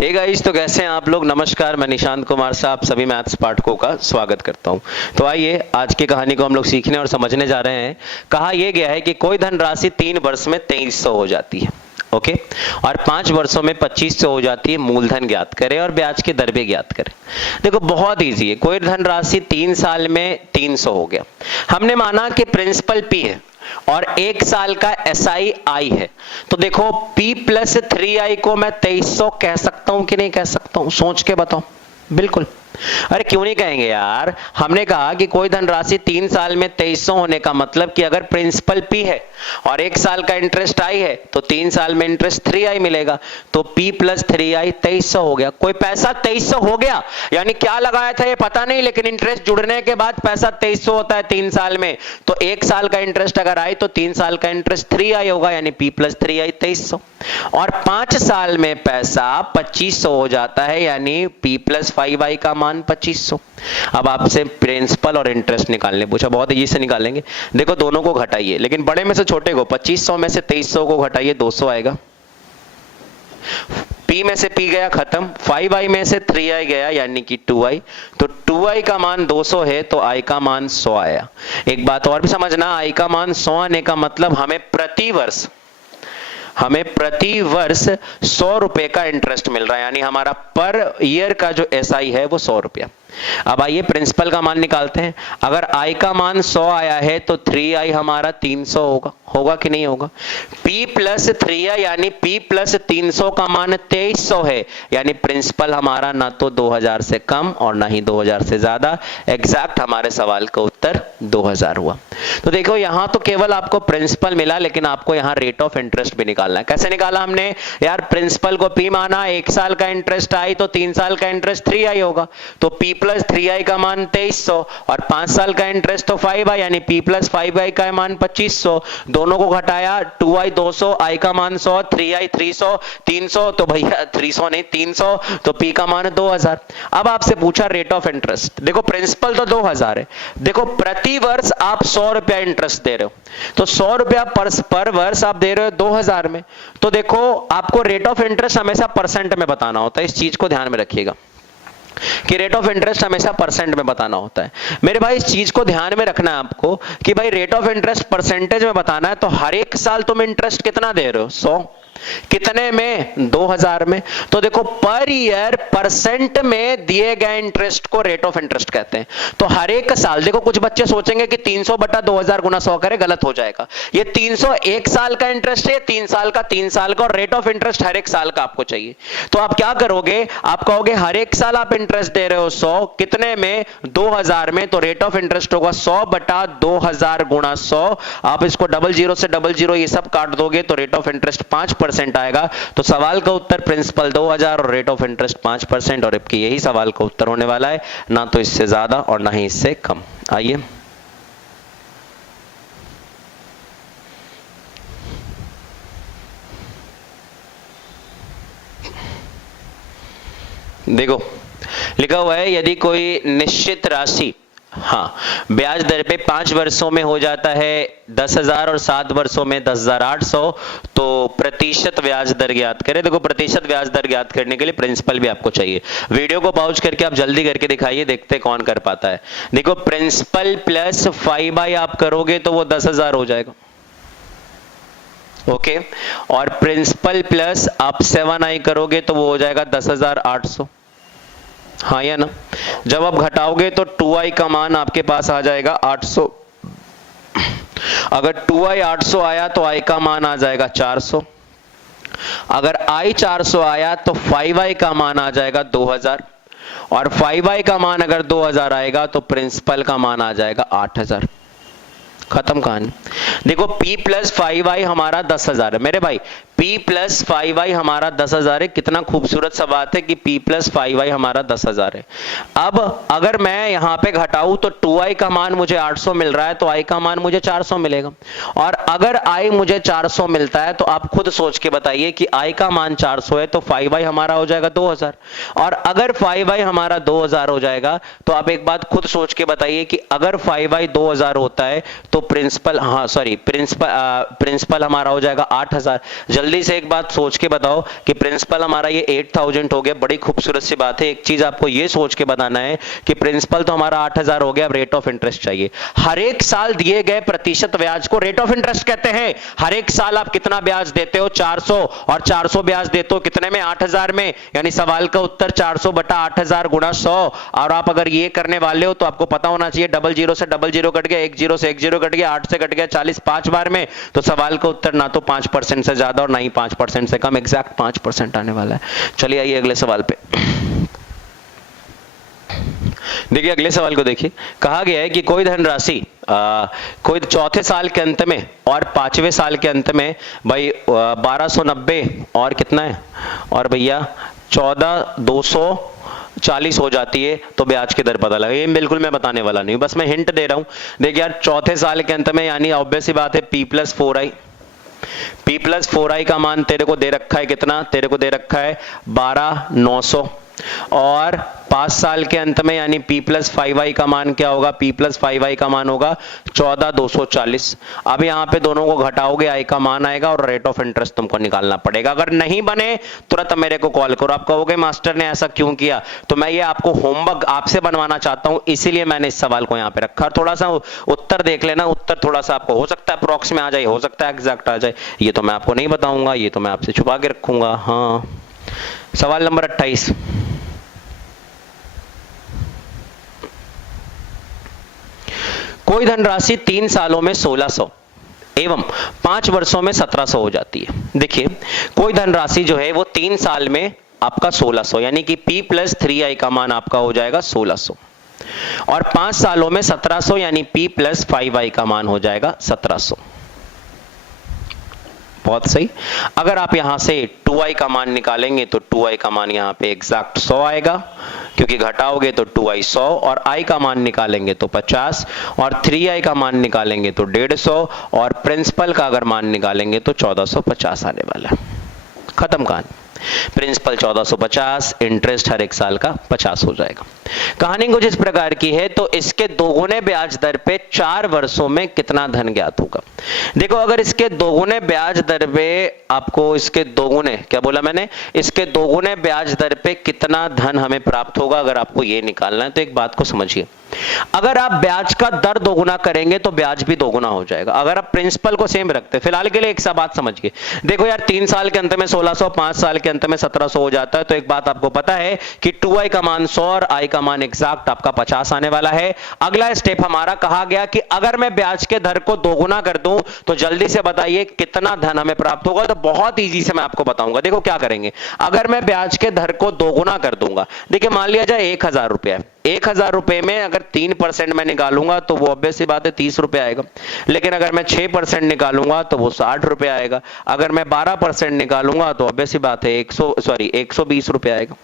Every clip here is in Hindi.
हे गाइस, तो कैसे हैं आप लोग। नमस्कार, मैं निशांत कुमार साहब सभी मैथ्स पाठकों का स्वागत करता हूं। तो आइए आज की कहानी को हम लोग सीखने और समझने जा रहे हैं। कहा यह गया है कि कोई धनराशि 3 वर्ष में 2300 हो जाती है, ओके, और 5 वर्षों में 2500 हो जाती है। मूलधन ज्ञात करें और ब्याज की दर भी ज्ञात करें। देखो बहुत इजी है। कोई धनराशि 3 साल में 300 हो गया। हमने माना कि प्रिंसिपल P है और 1 साल का SI I है। तो देखो P प्लस 3I को मैं 2300 कह सकता हूं कि नहीं कह सकता हूं, सोच के बताओ। बिल्कुल। अरे क्यों नहीं कहेंगे यार। हमने कहा कि कोई धनराशि 3 साल में 2300 होने का मतलब कि अगर प्रिंसिपल P है और 1 साल का इंटरेस्ट I है तो 3 साल में इंटरेस्ट 3I मिलेगा। तो P प्लस 3I 2300 हो गया। कोई पैसा 2300 हो गया, यानी क्या लगाया था ये पता नहीं, लेकिन इंटरेस्ट जुड़ने के बाद पैसा 2300 होता है 3 साल में। तो 1 साल का इंटरेस्ट अगर आए तो 3 साल का इंटरेस्ट 3I होगा, यानी P प्लस 3I 2300। और 5 साल में पैसा 2500 हो जाता है, यानी P प्लस 5I का मान 2500। अब आपसे प्रिंसिपल और इंटरेस्ट निकालने पूछा, बहुत इजी से निकालेंगे। देखो दोनों को घटाइए, लेकिन बड़े में से छोटे को 2500 में से 2300 को घटाइए, 200 आएगा। P में से P गया खत्म, 5I में से 3I गया यानी कि 2I। तो 2I का मान 200 है तो I का मान 100 आया। एक बात और भी समझना, I का मान 100 आने का मतलब हमें प्रति वर्ष 100 रुपए का इंटरेस्ट मिल रहा है, यानी हमारा पर ईयर का जो SI है वो 100 रुपया। अब आइए प्रिंसिपल का मान निकालते हैं। अगर I का मान 100 आया है तो 3I हमारा 300 होगा कि नहीं होगा। P प्लस 3I यानी P प्लस 300 का मान 2300 है, यानी प्रिंसिपल हमारा ना तो 2000 से कम और ना ही 2000 से ज्यादा। एग्जैक्ट हमारे सवाल का उत्तर 2000 हुआ। तो देखो यहां तो केवल आपको प्रिंसिपल मिला, लेकिन आपको यहां रेट ऑफ इंटरेस्ट भी निकालना है। कैसे निकाला हमने यार, प्रिंसिपल को P माना, 1 साल का इंटरेस्ट I तो 3 साल का इंटरेस्ट 3I होगा। तो P प्लस 3I का मान 2300 और 5 साल का इंटरेस्ट तो 5I, यानी P प्लस 5I का मान 2500। दोनों को घटाया, 2I 200, I का मान 100, 3I 300, 300 तो भैया 300 नहीं 300, तो P का मान 2000। अब आपसे पूछा रेट ऑफ इंटरेस्ट। देखो प्रिंसिपल तो 2000 है, देखो प्रति वर्ष आप 100 रुपया इंटरेस्ट दे रहे हो, तो 100 रुपया पर वर्ष आप दे रहे हो 2000 में। तो देखो आपको रेट ऑफ इंटरेस्ट हमेशा परसेंट में बताना होता है, इस चीज को ध्यान में रखिएगा कि रेट ऑफ इंटरेस्ट हमेशा परसेंट में बताना होता है। मेरे भाई इस चीज को ध्यान में रखना है आपको कि भाई रेट ऑफ इंटरेस्ट परसेंटेज में बताना है। तो हर एक साल तुम इंटरेस्ट कितना दे रहे हो, 100, कितने में, 2000 में। तो देखो पर ईयर परसेंट में दिए गए इंटरेस्ट को रेट ऑफ इंटरेस्ट कहते हैं। तो हर एक साल, देखो कुछ बच्चे सोचेंगे कि 300 बटा 2000 गुना 100 करे, गलत हो जाएगा। ये 300 1 साल का इंटरेस्ट है, 3 साल का, 3 साल का, और रेट ऑफ इंटरेस्ट हर एक साल का आपको चाहिए। तो आप क्या करोगे, आप कहोगे हर एक साल आप इंटरेस्ट दे रहे हो 100, कितने में, 2000 में। तो रेट ऑफ इंटरेस्ट होगा 100 बटा 2000 गुना 100। आप इसको 00 से 00 ये सब काट दोगे तो रेट ऑफ इंटरेस्ट 5% आएगा। तो सवाल का उत्तर प्रिंसिपल 2000 और रेट ऑफ इंटरेस्ट 5%, और आपके यही सवाल का उत्तर होने वाला है, ना तो इससे ज्यादा और ना ही इससे कम। आइए देखो लिखा हुआ है, यदि कोई निश्चित राशि ब्याज दर पे 5 वर्षों में हो जाता है 10,000 और 7 वर्षों में 10,800, तो प्रतिशत ब्याज दर ज्ञात करें। देखो प्रतिशत ब्याज दर ज्ञात करने के लिए प्रिंसिपल भी आपको चाहिए। वीडियो को पॉज करके आप जल्दी करके दिखाइए, देखते कौन कर पाता है। देखो प्रिंसिपल प्लस 5I आप करोगे तो वो 10,000 हो जाएगा, ओके, और प्रिंसिपल प्लस आप 7I करोगे तो वो हो जाएगा 10,800, हाँ या ना। जब आप घटाओगे तो 2I का मान आपके पास आ जाएगा 800। अगर 2I 800 आया तो I का मान आ जाएगा 400। अगर I 400 आया तो 5I का मान आ जाएगा 2000, और 5I का मान अगर 2000 आएगा तो प्रिंसिपल का मान आ जाएगा 8000। खत्म कहानी। देखो P प्लस 5I हमारा 10,000 है मेरे भाई, P प्लस 5I हमारा 10,000 है। कितना खूबसूरत सा बात है कि P प्लस 5I हमारा 10,000 है। अब अगर मैं यहां पे घटाऊं तो 2I का मान मुझे 800 मिल रहा है, तो I का मान मुझे 400 मिलेगा। और अगर I मुझे 400 मिलता है तो आप खुद सोच के बताइए कि I का मान 400 है तो 5I हमारा हो जाएगा 2000। और अगर 5I हमारा 2000 हो जाएगा तो आप एक बात खुद सोच के बताइए कि अगर 5I 2000 होता है तो प्रिंसिपल प्रिंसिपल हमारा हो जाएगा 8000। जल्दी जल्दी से एक बात सोच के बताओ कि प्रिंसिपल हमारा ये 8000 हो गया। बड़ी खूबसूरत सी बात है। एक चीज आपको ये सोच के बताना है कि प्रिंसिपल तो हमारा 8000 हो गया, अब रेट ऑफ इंटरेस्ट चाहिए। हर एक साल दिए गए प्रतिशत ब्याज को रेट ऑफ इंटरेस्ट कहते हैं। हर एक साल आप कितना ब्याज देते हो? 400, और 400 ब्याज देते हो कितने में? 8000 में। यानी सवाल का उत्तर 400 बटा 8000 गुणा 100। और आप अगर ये करने वाले हो तो आपको पता होना चाहिए डबल जीरो से डबल जीरो कट गया, एक जीरो से एक जीरो कट गया, 8 से कट गया 40 5 बार में। तो सवाल का उत्तर ना तो 5% से ज्यादा और ना ही 5% से कम, एग्जैक्ट 5% आने वाला है। चलिए आइए अगले सवाल पे। देखिए अगले सवाल को देखिए। कहा गया है कि कोई धनराशि कोई चौथे साल के अंत में और पांचवें साल के अंत में भाई 1290 और कितना है, और भैया 14240 हो जाती है, तो ब्याज की दर पता लगे। ये बिल्कुल मैं बताने वाला नहीं, बस मैं हिंट दे रहा हूं। देखिए यार चौथे साल के अंत में, यानी ऑब्वियस सी बात है P+4i। P+4i का मान तेरे को दे रखा है कितना? तेरे को दे रखा है 12900। और 5 साल के अंत में यानी P+5i का मान क्या होगा? P+5i का मान होगा 14240। अब यहां पे दोनों को घटाओगे, i का मान आएगा और रेट ऑफ इंटरेस्ट तुमको निकालना पड़ेगा। अगर नहीं बने तुरंत मेरे को कॉल करो। आप कहोगे मास्टर ने ऐसा क्यों किया? तो मैं ये आपको होमवर्क आपसे बनवाना चाहता हूं, इसीलिए मैंने इस सवाल को यहां पे रखा। थोड़ा सा उत्तर देख लेना। उत्तर थोड़ा सा आपको हो सकता है अप्रॉक्स में आ जाए, हो सकता है एग्जैक्ट आ जाए। ये तो मैं आपको नहीं बताऊंगा, ये तो मैं आपसे छुपा के रखूंगा। हाँ, सवाल नंबर 28। कोई धनराशि 3 सालों में 1600 एवं 5 वर्षों में 1700 हो जाती है। देखिए कोई धनराशि जो है वो 3 साल में आपका 1600, यानी कि P+3i का मान आपका हो जाएगा 1600, और 5 सालों में 1700 यानी P+5i का मान हो जाएगा 1700। बहुत सही। अगर आप यहां से 2i का मान निकालेंगे तो 2i का मान यहां पे एग्जैक्ट 100 आएगा, क्योंकि घटाओगे तो 2i 100, और i का मान निकालेंगे तो 50, और 3i का मान निकालेंगे तो 150, और प्रिंसिपल का अगर मान निकालेंगे तो 1450 आने वाला है। खत्म कहानी। प्रिंसिपल 1450, इंटरेस्ट हर एक साल का 50 हो जाएगा। कहानी कुछ इस प्रकार की है। तो इसके दोगुने ब्याज दर पे 4 वर्षों में कितना धन ज्ञात होगा? देखो अगर इसके दोगुने ब्याज दर पे आपको, इसके दोगुने, क्या बोला मैंने? इसके दोगुने ब्याज दर पे कितना धन हमें प्राप्त होगा, अगर आपको ये निकालना है तो एक बात को समझिए। अगर आप ब्याज का दर दोगुना करेंगे तो ब्याज भी दोगुना हो जाएगा। अगर आप प्रिंसिपल को सेम रखते, फिलहाल के लिए एक सा बात समझिए। देखो यार 3 साल के अंत में 1600, 5 साल के अंत में 1700 हो जाता है, तो एक बात आपको पता है कि 2i का मान 100 और i का मान एग्जैक्ट आपका 50 आने वाला है। अगला स्टेप हमारा कहा गया कि अगर मैं ब्याज के दर को दोगुना कर दूं तो जल्दी से बताइए कितना धन हमें प्राप्त होगा। तो बहुत इजी से मैं आपको बताऊंगा। देखो क्या करेंगे, अगर मैं ब्याज के दर को दोगुना कर दूंगा, देखिए मान लिया जाए 1000 रुपया है, 1000 रुपए में अगर 3% मैं निकालूंगा तो वो ऑब्वियस सी बात है 30 रुपए आएगा। लेकिन अगर मैं 6% निकालूंगा तो वो 60 रुपए आएगा। अगर मैं 12% निकालूंगा तो ऑब्वियस सी बात है 120 रुपए आएगा।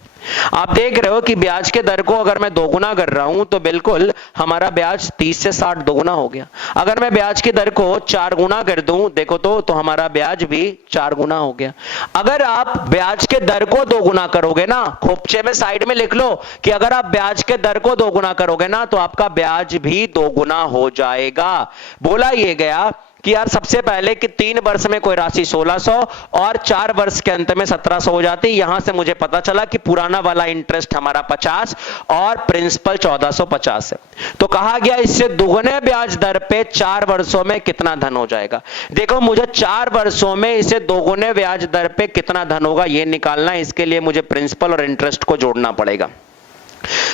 आप देख रहे हो कि ब्याज के दर को अगर मैं दोगुना कर रहा हूं तो बिल्कुल हमारा ब्याज 30 से 60 दोगुना हो गया। अगर मैं ब्याज के दर को 4 गुना कर दूं, देखो तो हमारा ब्याज भी 4 गुना हो गया। अगर आप ब्याज के दर को दोगुना करोगे ना, खोपचे में साइड में लिख लो कि अगर आप ब्याज के दर को दोगुना करोगे ना तो आपका ब्याज भी दोगुना हो जाएगा। बोला ये गया कि यार सबसे पहले कि 3 वर्ष में कोई राशि 1600 और 4 वर्ष के अंत में 1700 हो जाती। यहां से मुझे पता चला कि पुराना वाला इंटरेस्ट हमारा 50 और प्रिंसिपल 1450 है। तो कहा गया इससे दुगने ब्याज दर पे 4 वर्षों में कितना धन हो जाएगा। देखो मुझे 4 वर्षों में इसे दोगुने ब्याज दर पे कितना धन होगा यह निकालना है। इसके लिए मुझे प्रिंसिपल और इंटरेस्ट को जोड़ना पड़ेगा।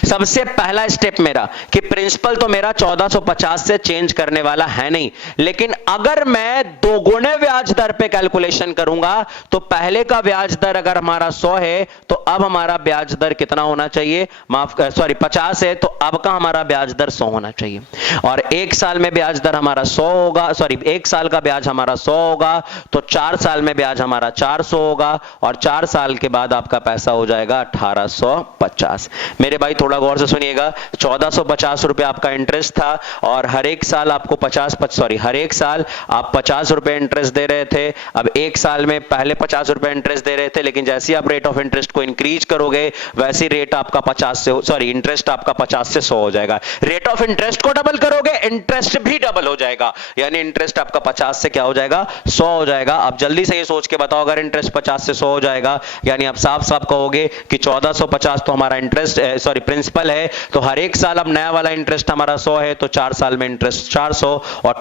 सबसे पहला स्टेप मेरा कि प्रिंसिपल तो मेरा 1450 से चेंज करने वाला है नहीं, लेकिन अगर मैं दोगुने ब्याज दर पे कैलकुलेशन करूंगा तो पहले का ब्याज दर अगर हमारा 100 है तो अब हमारा ब्याज दर कितना होना चाहिए, 50 है तो अब का हमारा ब्याज दर 100 होना चाहिए। और 1 साल में ब्याज दर हमारा 100 होगा, 1 साल का ब्याज हमारा 100 होगा तो 4 साल में ब्याज हमारा 400 होगा और 4 साल के बाद आपका पैसा हो जाएगा 1850। मेरे भाई थोड़ा गौर से सुनिएगा, 1450 रुपए आपका इंटरेस्ट था और हर एक साल आपको हर एक साल आप 50 रुपए इंटरेस्ट दे रहे थे। अब एक साल में पहले 50 रुपए इंटरेस्ट दे रहे थे, लेकिन जैसे ही आप रेट ऑफ इंटरेस्ट को इंक्रीज करोगे वैसे रेट आपका इंटरेस्ट आपका 50 से 100 हो जाएगा। रेट ऑफ इंटरेस्ट को डबल करोगे, इंटरेस्ट भी डबल हो जाएगा, यानी इंटरेस्ट आपका 50 से क्या हो जाएगा, 100 हो जाएगा। आप जल्दी से ये सोच के बताओ, अगर इंटरेस्ट 50 से 100 हो जाएगा, यानी आप साफ साफ कहोगे कि 1450 तो हमारा इंटरेस्ट प्रिंसिपल है, तो हर एक साल अब नया वाला इंटरेस्ट हमारा 100 है, तो 4 साल में इंटरेस्ट 400 और